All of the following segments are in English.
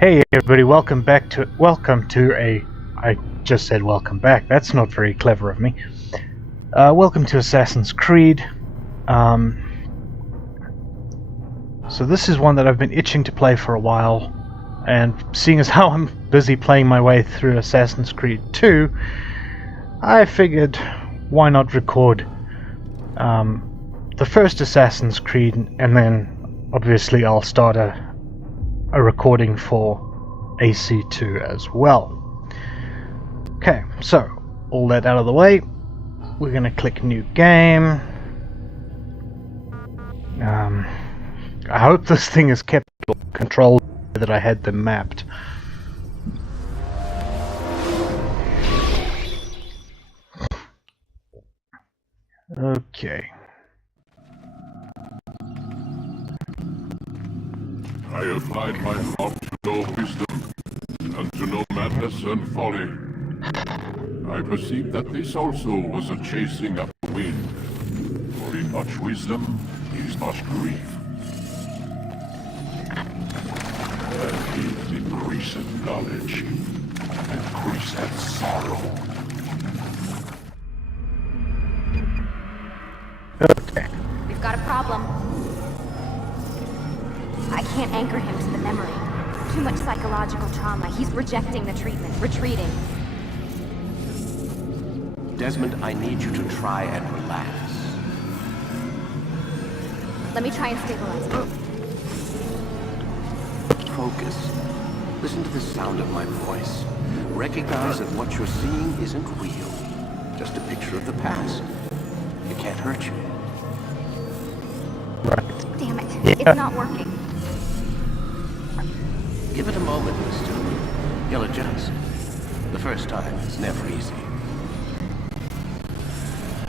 Hey everybody, welcome to a... I just said welcome back, that's not very clever of me. Welcome to Assassin's Creed. So this is one that I've been itching to play for a while, and seeing as how I'm busy playing my way through Assassin's Creed 2, I figured why not record the first Assassin's Creed, and then obviously I'll start a recording for AC2 as well. Okay, so all that out of the way, we're gonna click new game. I hope this thing is kept controlled that I had them mapped. Okay. I applied my thought to know wisdom, and to know madness and folly. I perceived that this also was a chasing after wind. For in much wisdom is much grief. And with increased knowledge, increased sorrow. Okay. We've got a problem. I can't anchor him to the memory. Too much psychological trauma. He's rejecting the treatment, retreating. Desmond, I need you to try and relax. Let me try and stabilize him. Focus. Listen to the sound of my voice. Recognize that what you're seeing isn't real. Just a picture of the past. It can't hurt you. Right. Damn it. Yeah. It's not working. Give it a moment, mister. You'll adjust. The first time is never easy.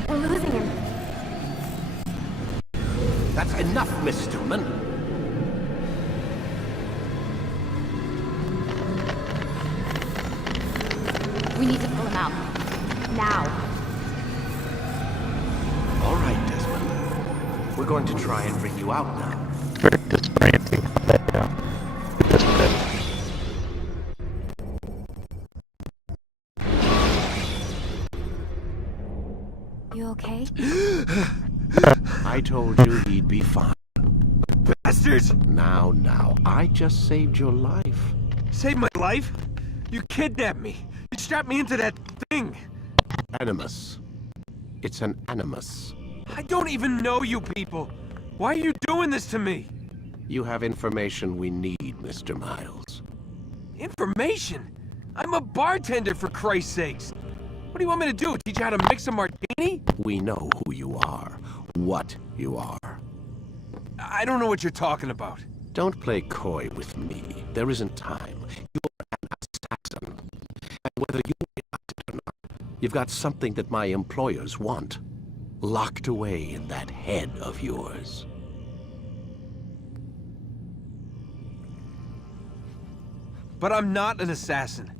We're losing him. That's enough, Miss Stillman. We need to pull him out. Now. All right, Desmond. We're going to try and bring you out now. Very disorienting. You okay? I told you he'd be fine. Bastards! Now, I just saved your life. Saved my life? You kidnapped me. You strapped me into that thing. Animus. It's an animus. I don't even know you people. Why are you doing this to me? You have information we need, Mr. Miles. Information? I'm a bartender, for Christ's sakes. What do you want me to do? Teach you how to mix a martini? We know who you are, what you are. I don't know what you're talking about. Don't play coy with me. There isn't time. You're an assassin. And whether you realize it or not, you've got something that my employers want. Locked away in that head of yours. But I'm not an assassin.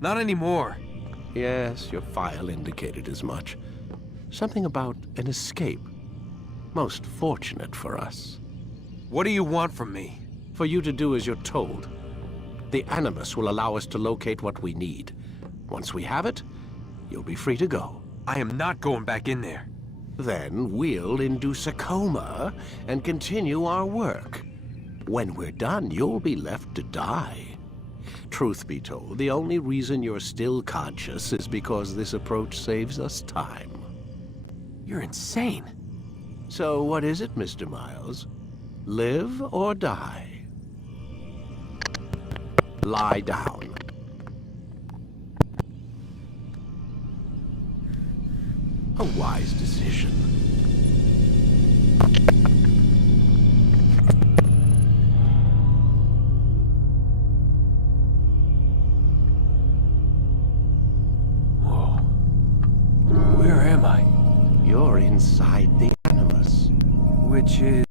Not anymore. Yes, your file indicated as much. Something about an escape. Most fortunate for us. What do you want from me? For you to do as you're told. The Animus will allow us to locate what we need. Once we have it, you'll be free to go. I am not going back in there. Then we'll induce a coma and continue our work. When we're done, you'll be left to die. Truth be told, the only reason you're still conscious is because this approach saves us time. You're insane. So what is it, Mr. Miles? Live or die? Lie down. A wise decision. Whoa. Where am I? You're inside the Animus. Which is...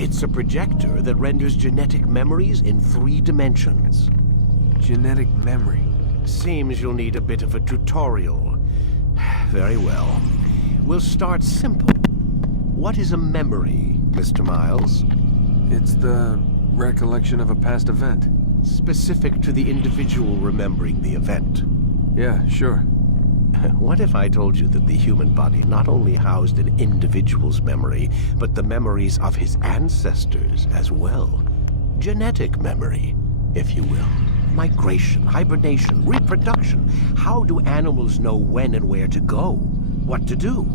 It's a projector that renders genetic memories in 3 dimensions. genetic memory. Seems you'll need a bit of a tutorial. Very well. We'll start simple. What is a memory, Mr. Miles? It's the recollection of a past event. specific to the individual remembering the event. Yeah, sure. What if I told you that the human body not only housed an individual's memory, but the memories of his ancestors as well? Genetic memory, if you will. Migration, hibernation, reproduction. How do animals know when and where to go? What to do?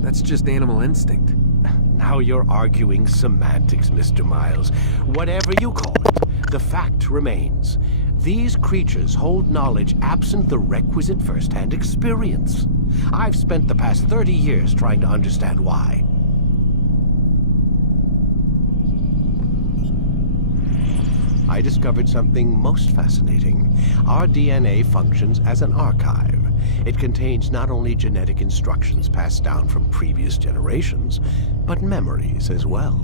That's just animal instinct. Now you're arguing semantics, Mr. Miles. Whatever you call it, the fact remains. These creatures hold knowledge absent the requisite first-hand experience. I've spent the past 30 years trying to understand why. I discovered something most fascinating. Our DNA functions as an archive. It contains not only genetic instructions passed down from previous generations, but memories as well.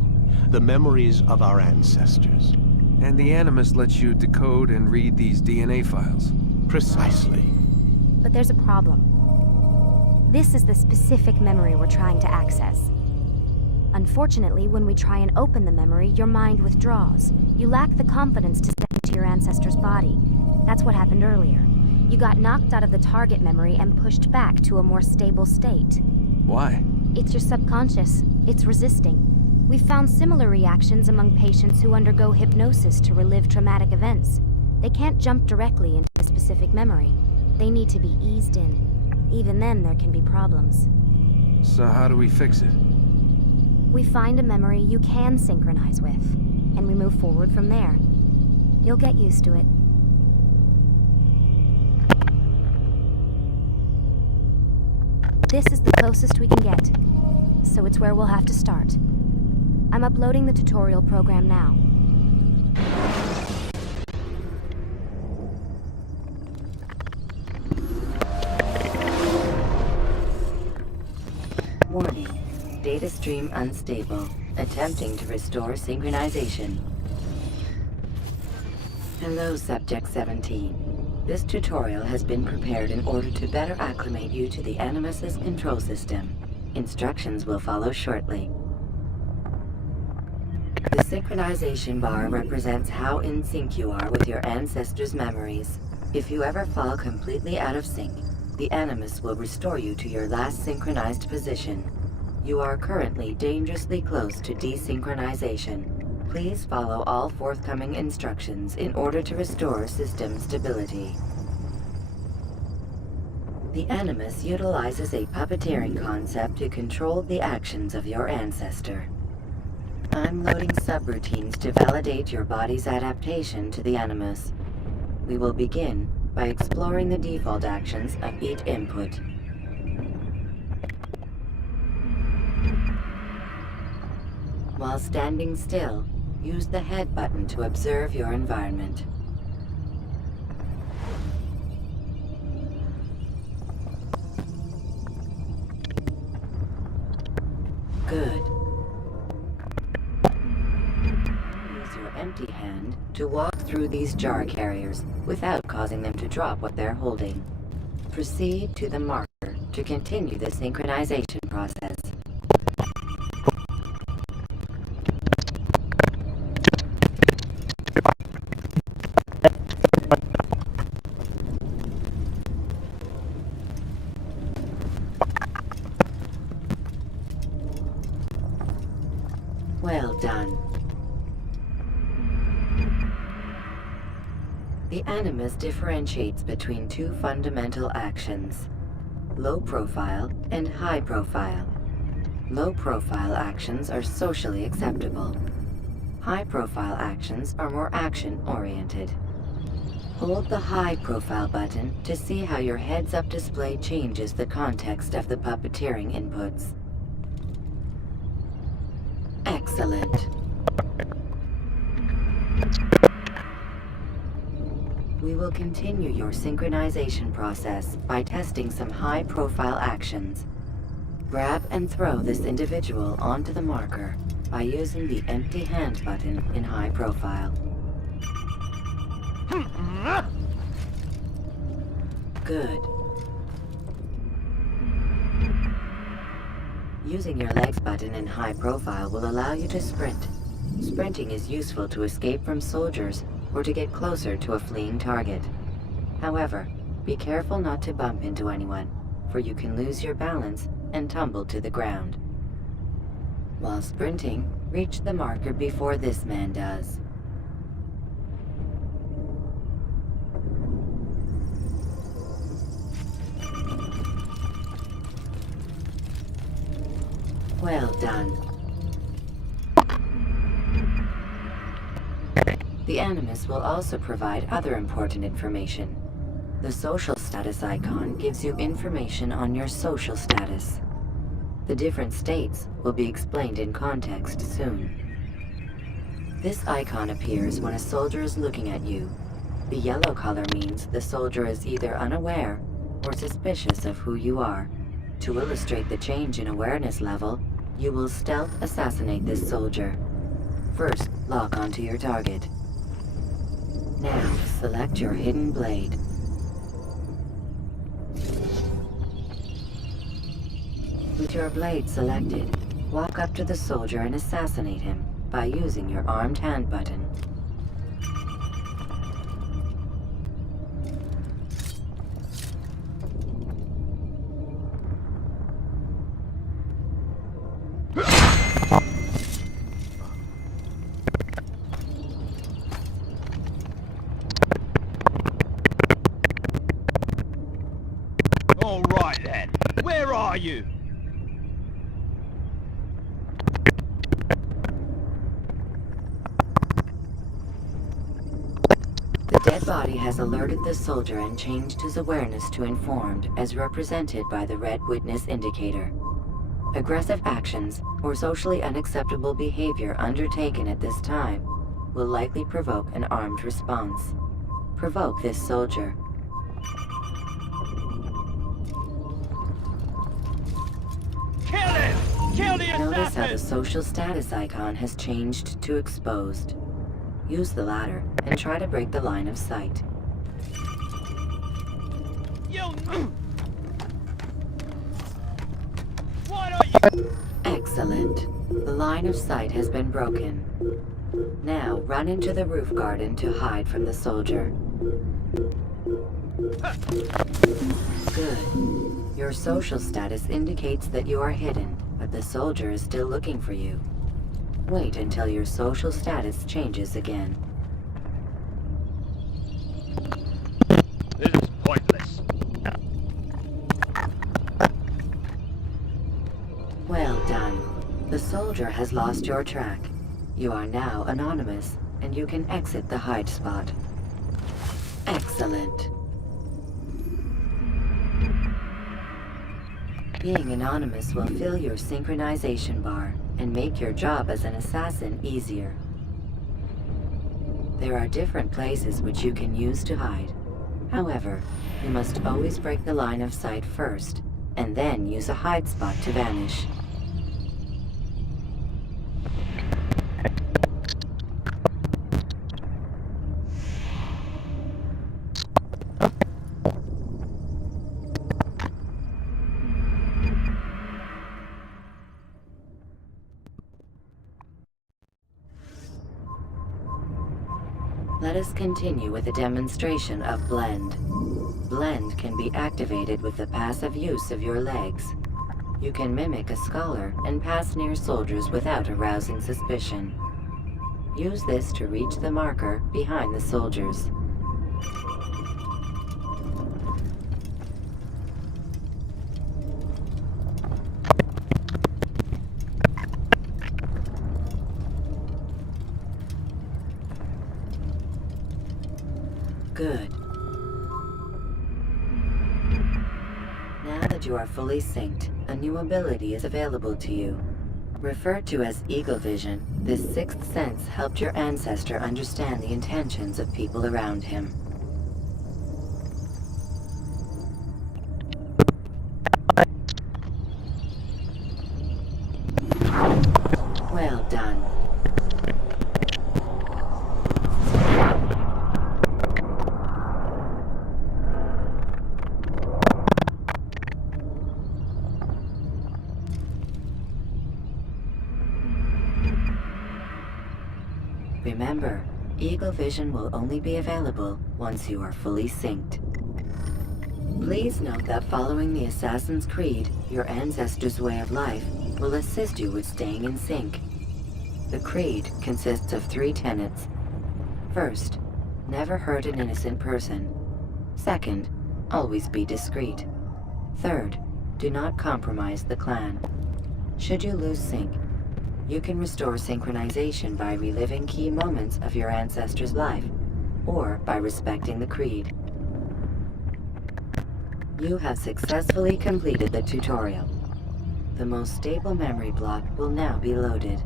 The memories of our ancestors. And the Animus lets you decode and read these DNA files. Precisely. But there's a problem. This is the specific memory we're trying to access. Unfortunately, when we try and open the memory, your mind withdraws. You lack the confidence to step into your ancestor's body. That's what happened earlier. You got knocked out of the target memory and pushed back to a more stable state. Why? It's your subconscious. It's resisting. We've found similar reactions among patients who undergo hypnosis to relive traumatic events. They can't jump directly into a specific memory. They need to be eased in. Even then, there can be problems. So how do we fix it? We find a memory you can synchronize with, and we move forward from there. You'll get used to it. This is the closest we can get, so it's where we'll have to start. I'm uploading the tutorial program now. Warning. Data stream unstable. Attempting to restore synchronization. Hello, Subject 17. This tutorial has been prepared in order to better acclimate you to the Animus's control system. Instructions will follow shortly. The synchronization bar represents how in sync you are with your ancestors' memories. If you ever fall completely out of sync, the Animus will restore you to your last synchronized position. You are currently dangerously close to desynchronization. Please follow all forthcoming instructions in order to restore system stability. The Animus utilizes a puppeteering concept to control the actions of your ancestor. I'm loading subroutines to validate your body's adaptation to the Animus. We will begin by exploring the default actions of each input. While standing still, use the head button to observe your environment. Good. Use your empty hand to walk through these jar carriers without causing them to drop what they're holding. Proceed to the marker to continue the synchronization process. Well done. The Animus differentiates between two fundamental actions: low profile and high profile. Low profile actions are socially acceptable. High profile actions are more action-oriented. Hold the high profile button to see how your heads-up display changes the context of the puppeteering inputs. Excellent. We will continue your synchronization process by testing some high-profile actions. Grab and throw this individual onto the marker by using the empty hand button in high profile. Good. Using your legs button in high profile will allow you to sprint. Sprinting is useful to escape from soldiers or to get closer to a fleeing target. However, be careful not to bump into anyone, for you can lose your balance and tumble to the ground. While sprinting, reach the marker before this man does. Well done. The Animus will also provide other important information. The social status icon gives you information on your social status. The different states will be explained in context soon. This icon appears when a soldier is looking at you. The yellow color means the soldier is either unaware or suspicious of who you are. To illustrate the change in awareness level, you will stealth assassinate this soldier. First, lock onto your target. Now, select your hidden blade. With your blade selected, walk up to the soldier and assassinate him by using your armed hand button. All right then, where are you? The dead body has alerted the soldier and changed his awareness to informed, as represented by the red witness indicator. Aggressive actions or socially unacceptable behavior undertaken at this time will likely provoke an armed response. Provoke this soldier. Kill him! Kill the Notice how the assassin! social status icon has changed to exposed. Use the ladder and try to break the line of sight. You... Why don't you... Excellent. The line of sight has been broken. Now run into the roof garden to hide from the soldier. Good. Your social status indicates that you are hidden, but the soldier is still looking for you. Wait until your social status changes again. This is pointless. Well done. The soldier has lost your track. You are now anonymous, and you can exit the hide spot. Excellent. Being anonymous will fill your synchronization bar and make your job as an assassin easier. There are different places which you can use to hide. However, you must always break the line of sight first, and then use a hide spot to vanish. Let us continue with a demonstration of Blend. Blend can be activated with the passive use of your legs. You can mimic a scholar and pass near soldiers without arousing suspicion. Use this to reach the marker behind the soldiers. Good. Now that you are fully synced, a new ability is available to you. Referred to as Eagle Vision, this sixth sense helped your ancestor understand the intentions of people around him. Well done. Remember, Eagle vision will only be available once you are fully synced. Please note that following the Assassin's Creed, your ancestors' way of life will assist you with staying in sync. The Creed consists of 3 tenets. First, never hurt an innocent person. Second, always be discreet. Third, do not compromise the clan. Should you lose sync, you can restore synchronization by reliving key moments of your ancestor's life, or by respecting the Creed. You have successfully completed the tutorial. The most stable memory block will now be loaded.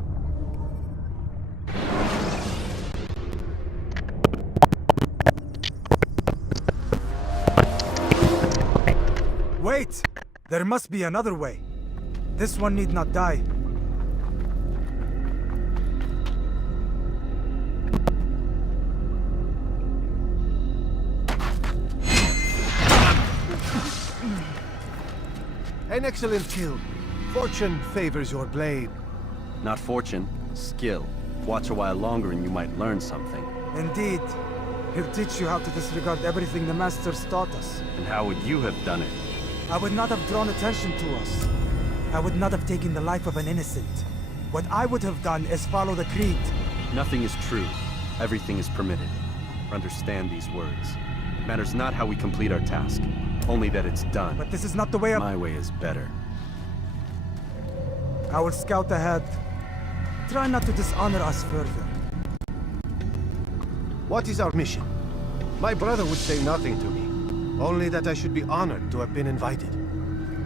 Wait! There must be another way. This one need not die. An excellent kill. Fortune favors your blade. Not fortune, skill. Watch a while longer and you might learn something. Indeed. He'll teach you how to disregard everything the Masters taught us. And how would you have done it? I would not have drawn attention to us. I would not have taken the life of an innocent. What I would have done is follow the Creed. Nothing is true. Everything is permitted. Understand these words. It matters not how we complete our task, only that it's done. But this is not the way My way is better. I will scout ahead. Try not to dishonor us further. What is our mission? My brother would say nothing to me. Only that I should be honored to have been invited.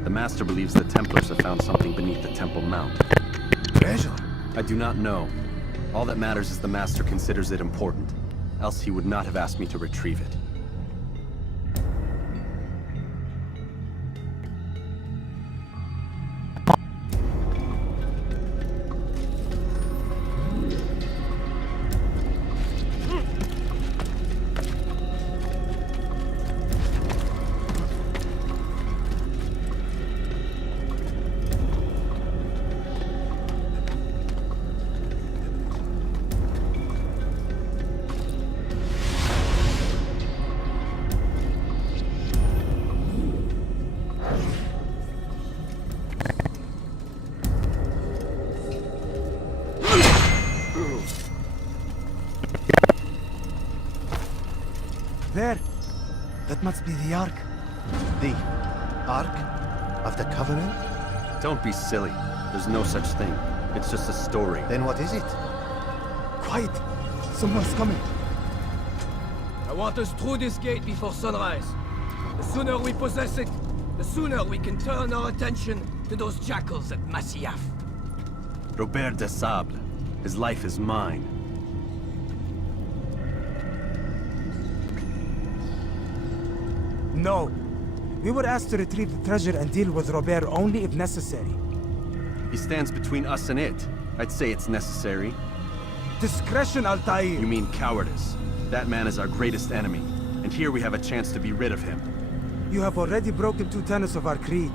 The Master believes the Templars have found something beneath the Temple Mount. Treasure? I do not know. All that matters is the Master considers it important. Else he would not have asked me to retrieve it. There! That must be the Ark. The Ark of the Covenant? Don't be silly. There's no such thing. It's just a story. Then what is it? Quiet! Someone's coming. I want us through this gate before sunrise. The sooner we possess it, the sooner we can turn our attention to those jackals at Masyaf. Robert de Sable. His life is mine. No. We were asked to retrieve the treasure and deal with Robert only if necessary. He stands between us and it. I'd say it's necessary. Discretion, Altair! You mean cowardice. That man is our greatest enemy, and here we have a chance to be rid of him. You have already broken 2 tenets of our creed.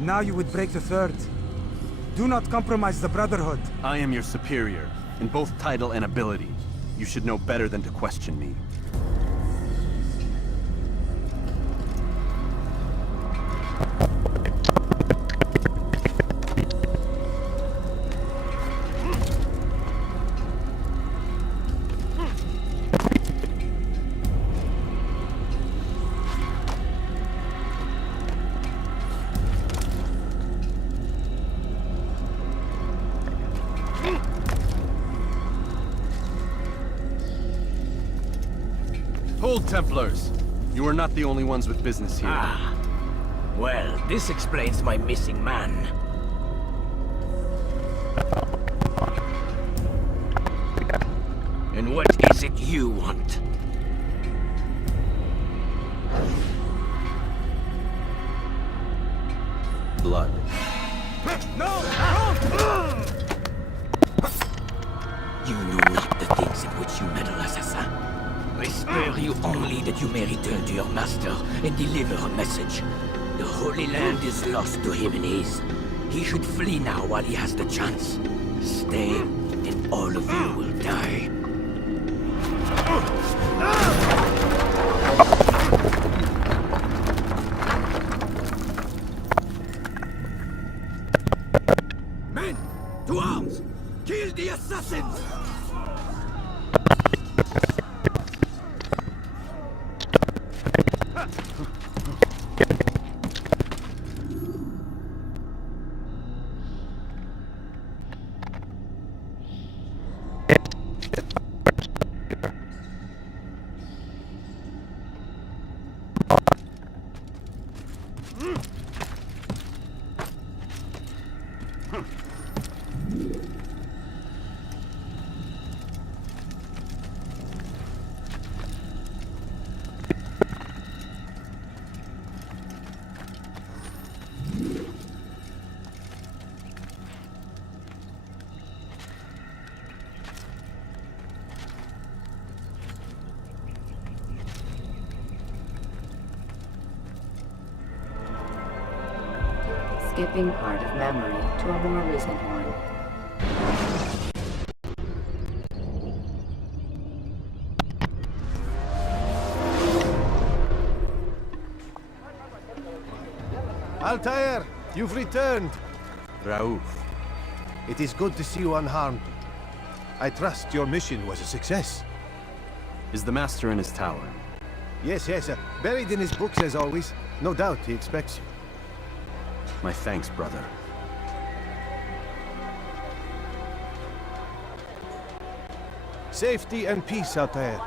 Now you would break the 3rd. Do not compromise the Brotherhood. I am your superior, in both title and ability. You should know better than to question me. Hold, Templars! You are not the only ones with business here. Ah. Well, this explains my missing man. And what is it you want? Blood. No! No! You know not the things in which you meddle, assassin. I spare you only that you may return to your master and deliver a message. The Holy Land is lost to him and his. He should flee now while he has the chance. Stay, and all of you will die. Men, to arms! Kill the assassins! Skipping part of memory to a more recent one. Altair, you've returned. Raouf. It is good to see you unharmed. I trust your mission was a success. Is the Master in his tower? Yes, buried in his books as always. No doubt he expects you. My thanks, brother. Safety and peace, Altair.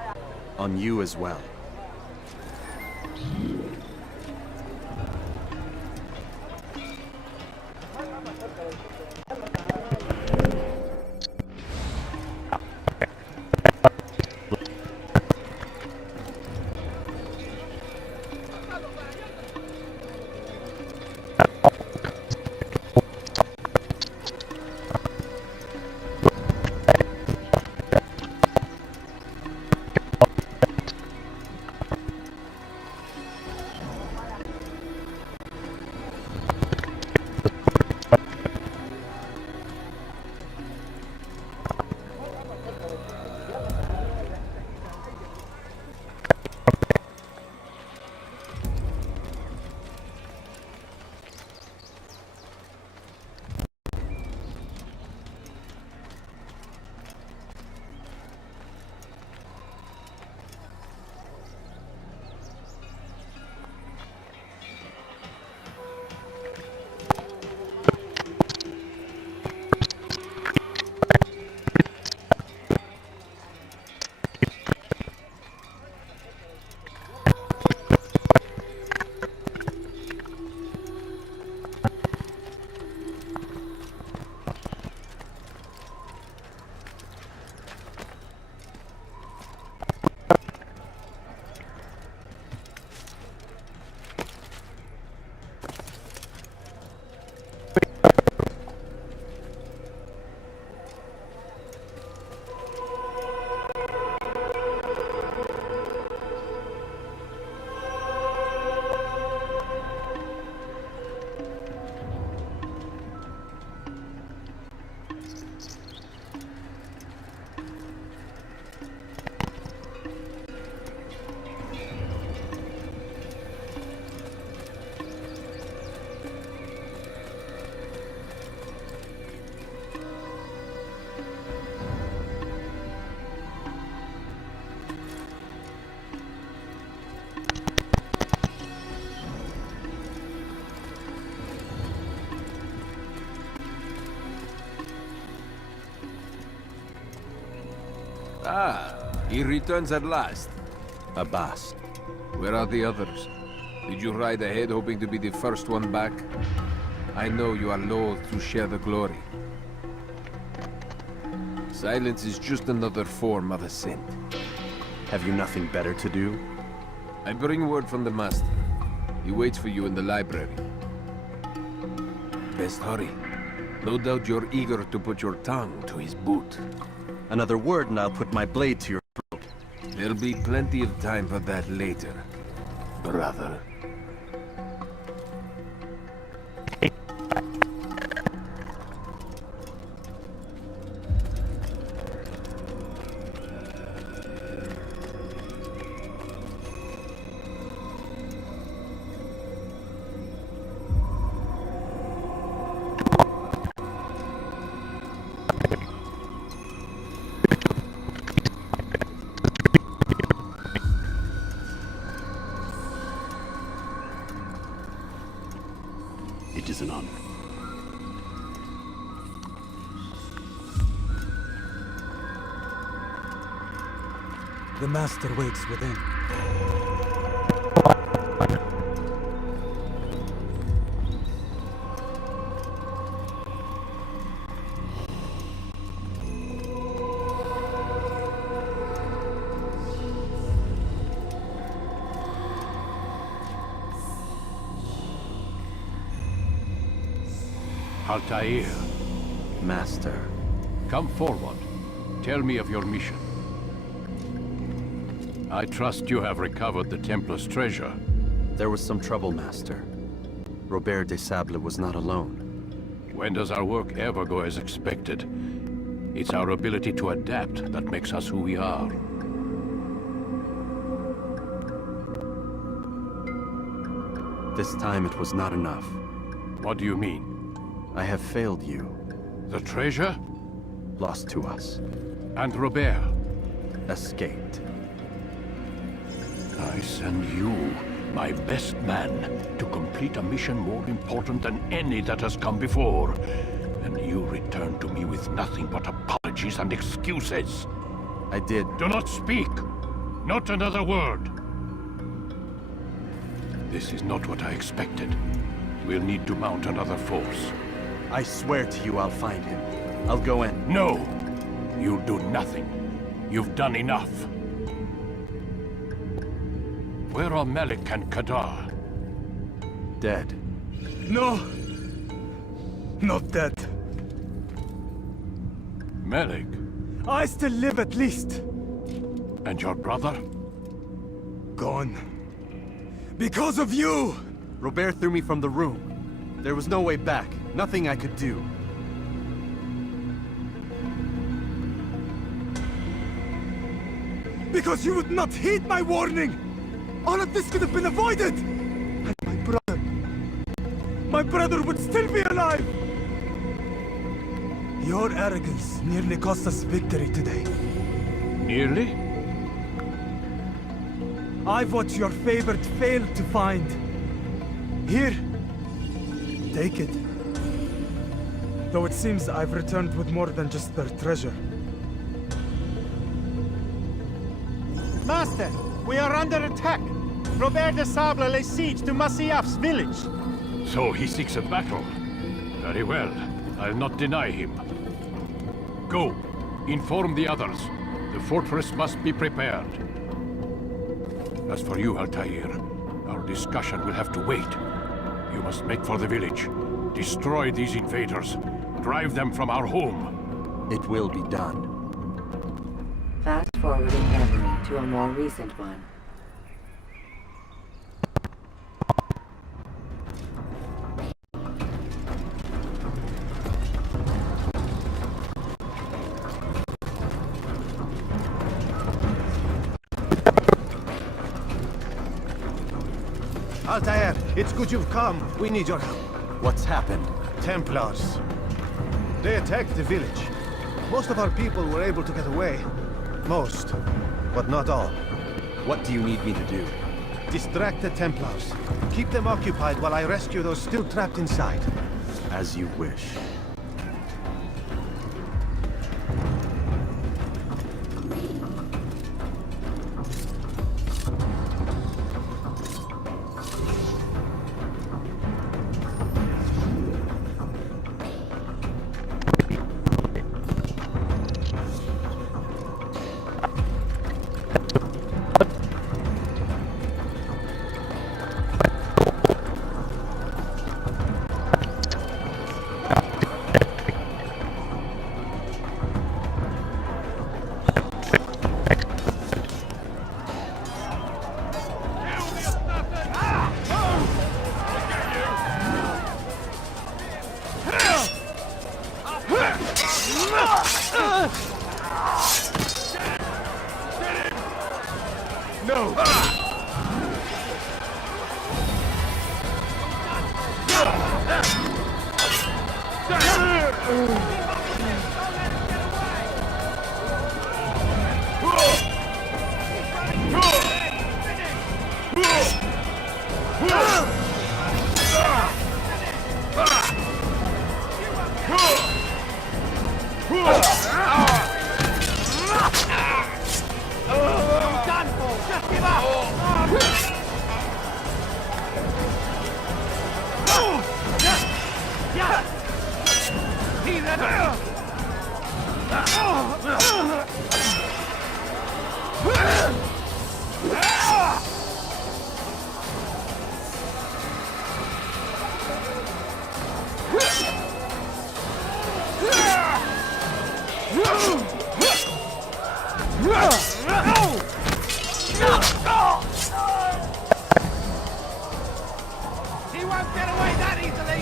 On you as well. Ah, he returns at last. Abbas. Where are the others? Did you ride ahead hoping to be the first one back? I know you are loath to share the glory. Silence is just another form of assent. Have you nothing better to do? I bring word from the Master. He waits for you in the library. Best hurry. No doubt you're eager to put your tongue to his boot. Another word and I'll put my blade to your throat. There'll be plenty of time for that later, brother. It is an honor. The Master waits within. Altair, Master. come forward. Tell me of your mission. I trust you have recovered the Templar's treasure. There was some trouble, Master. Robert de Sable was not alone. When does our work ever go as expected? It's our ability to adapt that makes us who we are. This time it was not enough. What do you mean? I have failed you. The treasure? Lost to us. And Robert? Escaped. I send you, my best man, to complete a mission more important than any that has come before. And you return to me with nothing but apologies and excuses. I did. Do not speak! Not another word! This is not what I expected. We'll need to mount another force. I swear to you I'll find him. I'll go in. No! You'll do nothing. You've done enough. Where are Malik and Kadar? Dead. No! Not dead. Malik? I still live at least. And your brother? Gone. Because of you! Robert threw me from the room. There was no way back. Nothing I could do. Because you would not heed my warning! All of this could have been avoided! And my brother would still be alive! Your arrogance nearly cost us victory today. Nearly? I've what your favorite failed to find. Here, take it. Though it seems I've returned with more than just their treasure. Master, we are under attack. Robert de Sable lays siege to Masyaf's village. So he seeks a battle. Very well. I'll not deny him. Go. Inform the others. The fortress must be prepared. As for you, Altair, our discussion will have to wait. You must make for the village. Destroy these invaders. Drive them from our home. It will be done. Fast-forwarding memory to a more recent one. Altair, it's good you've come. We need your help. What's happened? Templars. They attacked the village. Most of our people were able to get away. Most, but not all. What do you need me to do? Distract the Templars. Keep them occupied while I rescue those still trapped inside. As you wish. He won't get away that easily!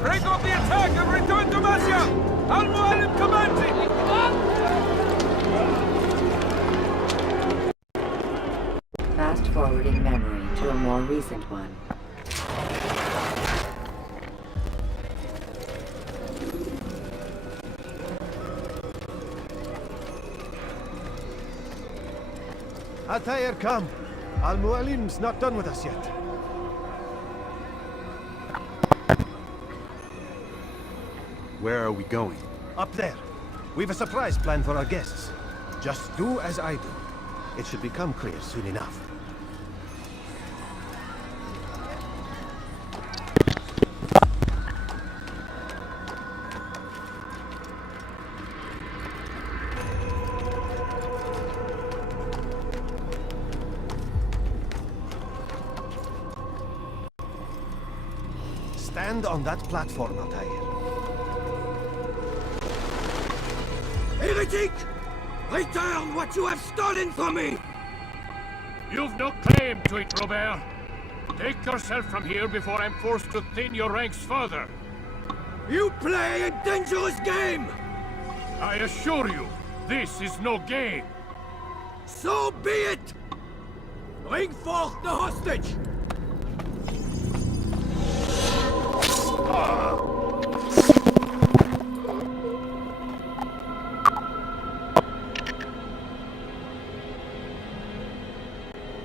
Break off the attack and return to Masya! Al-Mualim commanding! Fast forwarding memory to a more recent one. Altair, come. Al-Mualim's not done with us yet. Where are we going? Up there. We've a surprise planned for our guests. Just do as I do. It should become clear soon enough. Stand on that platform, Altair. Heretic! Return what you have stolen from me! You've no claim to it, Robert. Take yourself from here before I'm forced to thin your ranks further. You play a dangerous game! I assure you, this is no game. So be it! Bring forth the hostage!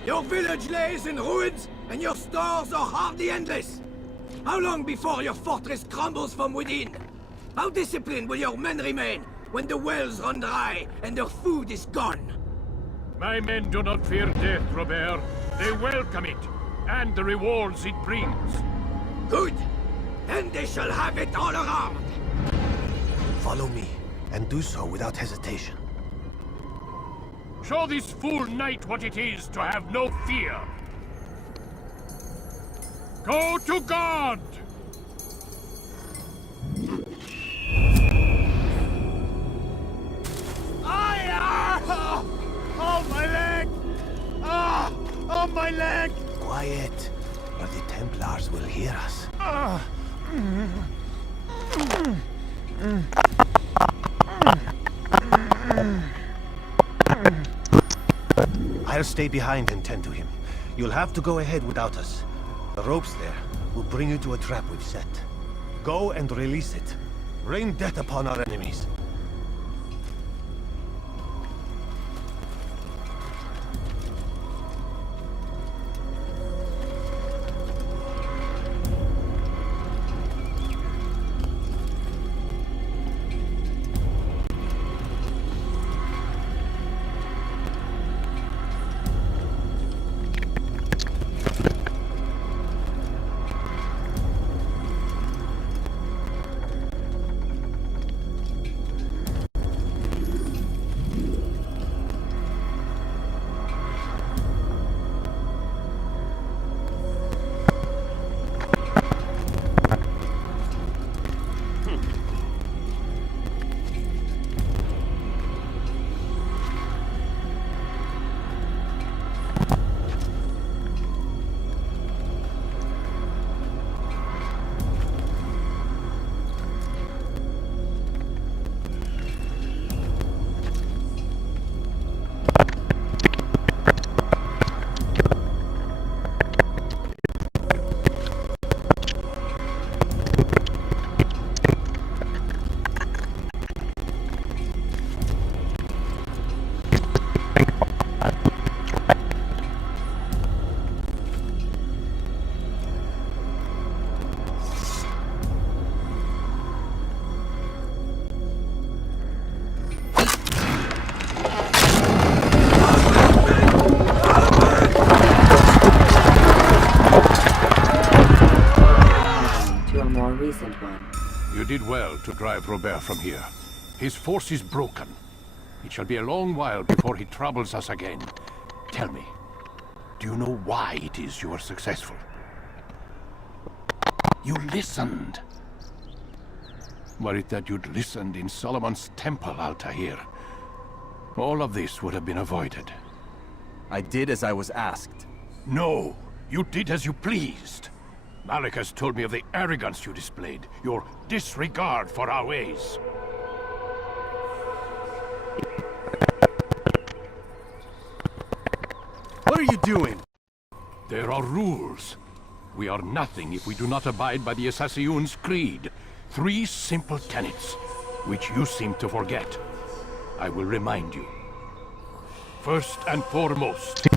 Your village lays in ruins, and your stores are hardly endless. How long before your fortress crumbles from within? How disciplined will your men remain when the wells run dry and their food is gone? My men do not fear death, Robert. They welcome it, and the rewards it brings. Good. Then they shall have it all around. Follow me, and do so without hesitation. Show this fool knight what it is to have no fear. Go to God! Oh, my leg! Ah! Oh, my leg! Quiet, or the Templars will hear us. I'll stay behind and tend to him. You'll have to go ahead without us. The ropes there will bring you to a trap we've set. Go and release it. Rain death upon our enemies. innocent one. You did well to drive Robert from here. His force is broken. It shall be a long while before he troubles us again. Tell me, do you know why it is you are successful? You listened. Were it that you'd listened in Solomon's temple, Altair, all of this would have been avoided. I did as I was asked. No, you did as you pleased. Malik has told me of the arrogance you displayed, your disregard for our ways. What are you doing? There are rules. We are nothing if we do not abide by the Assassin's creed. 3 simple tenets, which you seem to forget. I will remind you. First and foremost,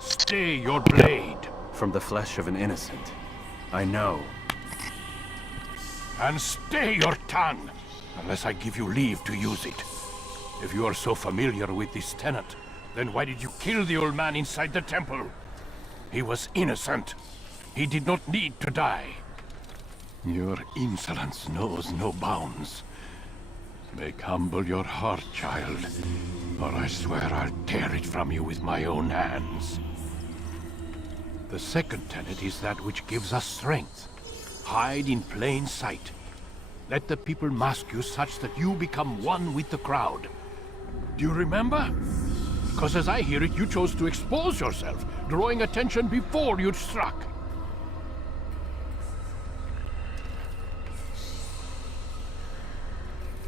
stay your blade. From the flesh of an innocent. I know. And stay your tongue, unless I give you leave to use it. If you are so familiar with this tenet, then why did you kill the old man inside the temple? He was innocent. He did not need to die. Your insolence knows no bounds. Make humble your heart, child, or I swear I'll tear it from you with my own hands. The second tenet is that which gives us strength. Hide in plain sight. Let the people mask you such that you become one with the crowd. Do you remember? Because as I hear it, you chose to expose yourself, drawing attention before you'd struck.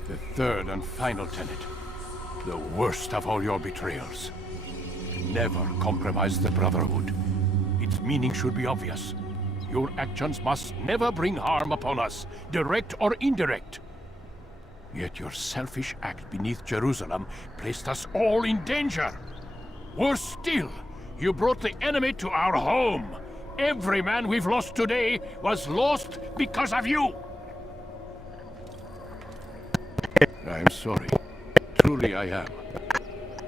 The third and final tenet, the worst of all your betrayals. Never compromise the Brotherhood. Its meaning should be obvious. Your actions must never bring harm upon us, direct or indirect. Yet your selfish act beneath Jerusalem placed us all in danger. Worse still, you brought the enemy to our home. Every man we've lost today was lost because of you. I'm sorry. Truly I am.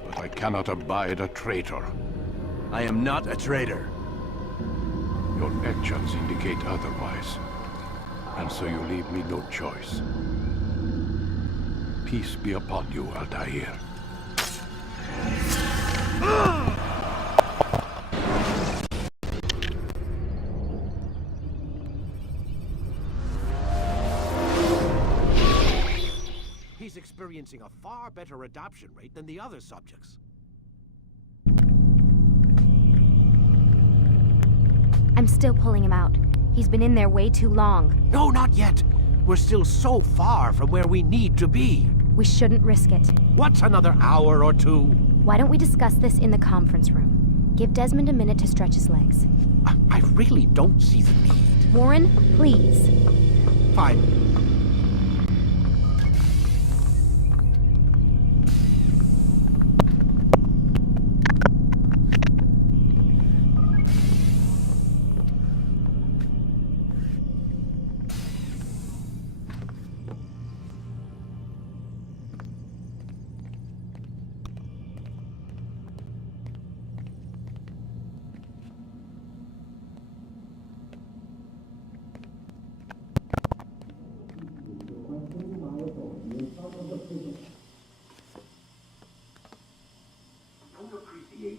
But I cannot abide a traitor. I am not a traitor. Your actions indicate otherwise. And so you leave me no choice. Peace be upon you, Altair. He's experiencing a far better adoption rate than the other subjects. I'm still pulling him out. He's been in there way too long. No, not yet. We're still so far from where we need to be. We shouldn't risk it. What's another hour or two? Why don't we discuss this in the conference room? Give Desmond a minute to stretch his legs. I really don't see the need. Warren, please. Fine.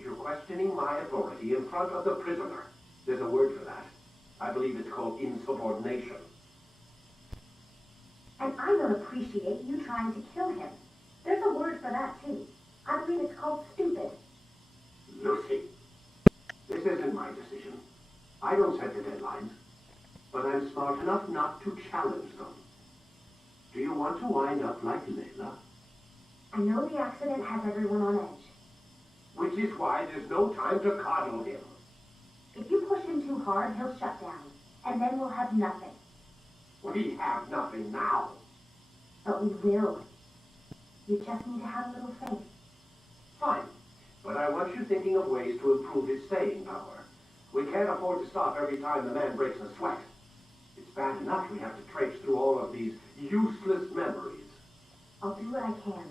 You're questioning my authority in front of the prisoner. There's a word for that. I believe it's called insubordination. And I don't appreciate you trying to kill him. There's a word for that, too. I believe it's called stupid. Lucy, this isn't my decision. I don't set the deadlines. But I'm smart enough not to challenge them. Do you want to wind up like Layla? I know the accident has everyone on edge. Which is why there's no time to coddle him. If you push him too hard, he'll shut down. And then we'll have nothing. We have nothing now. But we will. You just need to have a little faith. Fine. But I want you thinking of ways to improve his staying power. We can't afford to stop every time the man breaks a sweat. It's bad enough we have to traipse through all of these useless memories. I'll do what I can.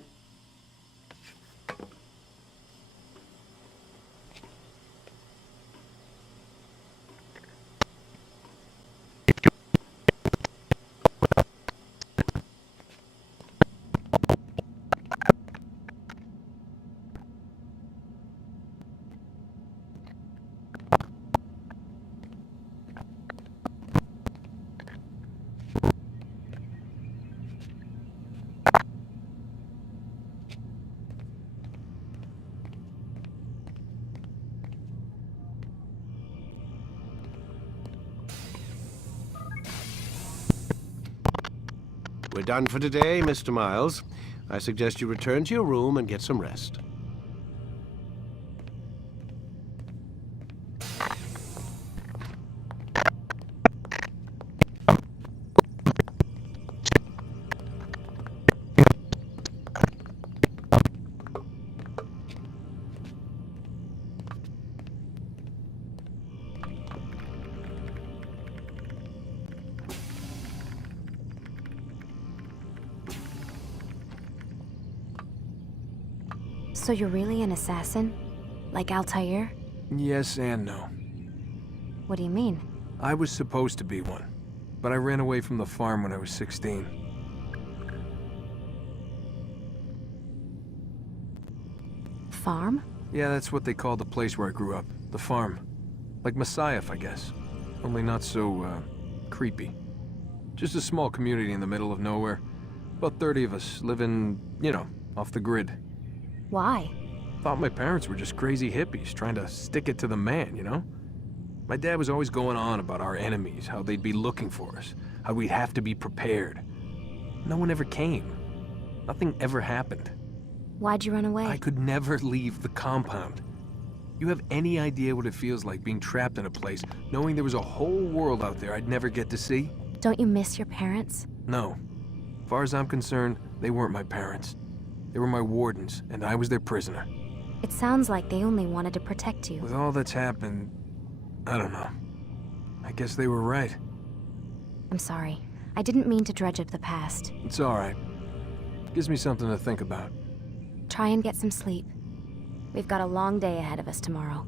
We're done for today, Mr. Miles. I suggest you return to your room and get some rest. So you're really an assassin? Like Altair? Yes and no. What do you mean? I was supposed to be one, but I ran away from the farm when I was 16. Farm? Yeah, that's what they called the place where I grew up. The farm. Like Messiah, I guess. Only not so, creepy. Just a small community in the middle of nowhere. About 30 of us living, you know, off the grid. Why? Thought my parents were just crazy hippies trying to stick it to the man, you know? My dad was always going on about our enemies, how they'd be looking for us, how we'd have to be prepared. No one ever came. Nothing ever happened. Why'd you run away? I could never leave the compound. You have any idea what it feels like being trapped in a place, knowing there was a whole world out there I'd never get to see? Don't you miss your parents? No. As far as I'm concerned, they weren't my parents. They were my wardens, and I was their prisoner. It sounds like they only wanted to protect you. With all that's happened, I don't know. I guess they were right. I'm sorry. I didn't mean to dredge up the past. It's all right. Gives me something to think about. Try and get some sleep. We've got a long day ahead of us tomorrow.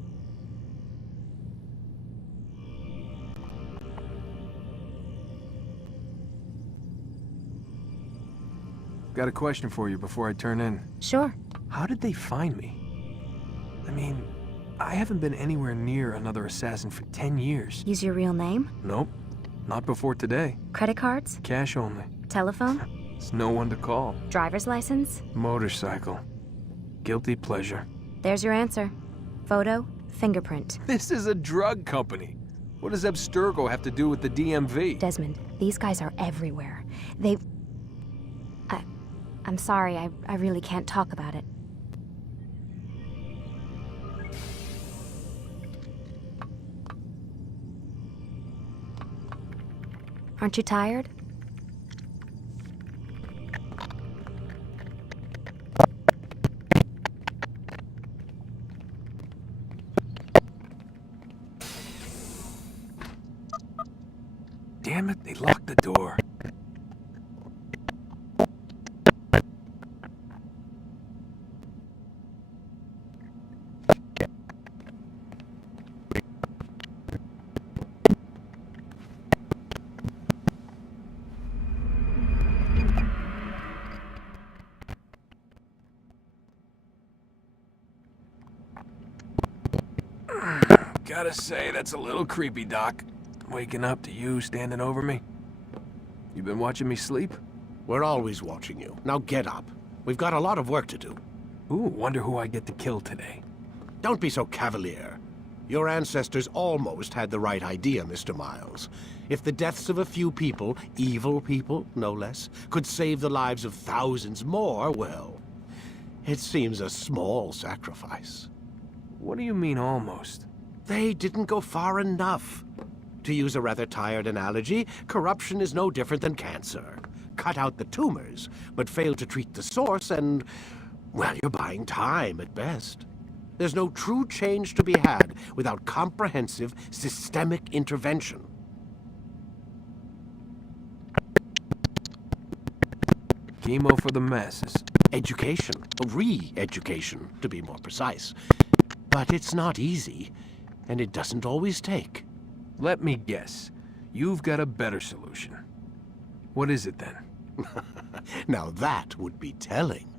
Got a question for you before I turn in. Sure. How did they find me? I mean, I haven't been anywhere near another assassin for 10 years. Use your real name? Nope. Not before today. Credit cards? Cash only. Telephone? There's no one to call. Driver's license? Motorcycle. Guilty pleasure. There's your answer. Photo, fingerprint. This is a drug company. What does Abstergo have to do with the DMV? Desmond, these guys are everywhere. I'm sorry, I really can't talk about it. Aren't you tired? Damn it, they locked the door. Gotta say, that's a little creepy, Doc. Waking up to you standing over me. You been watching me sleep? We're always watching you. Now get up. We've got a lot of work to do. Ooh, wonder who I get to kill today. Don't be so cavalier. Your ancestors almost had the right idea, Mr. Miles. If the deaths of a few people, evil people, no less, could save the lives of thousands more, well, it seems a small sacrifice. What do you mean, almost? They didn't go far enough. To use a rather tired analogy, corruption is no different than cancer. Cut out the tumors, but fail to treat the source and, well, you're buying time at best. There's no true change to be had without comprehensive, systemic intervention. Chemo for the masses. Education. Re-education, to be more precise. But it's not easy, and it doesn't always take. Let me guess. You've got a better solution. What is it, then? Now that would be telling.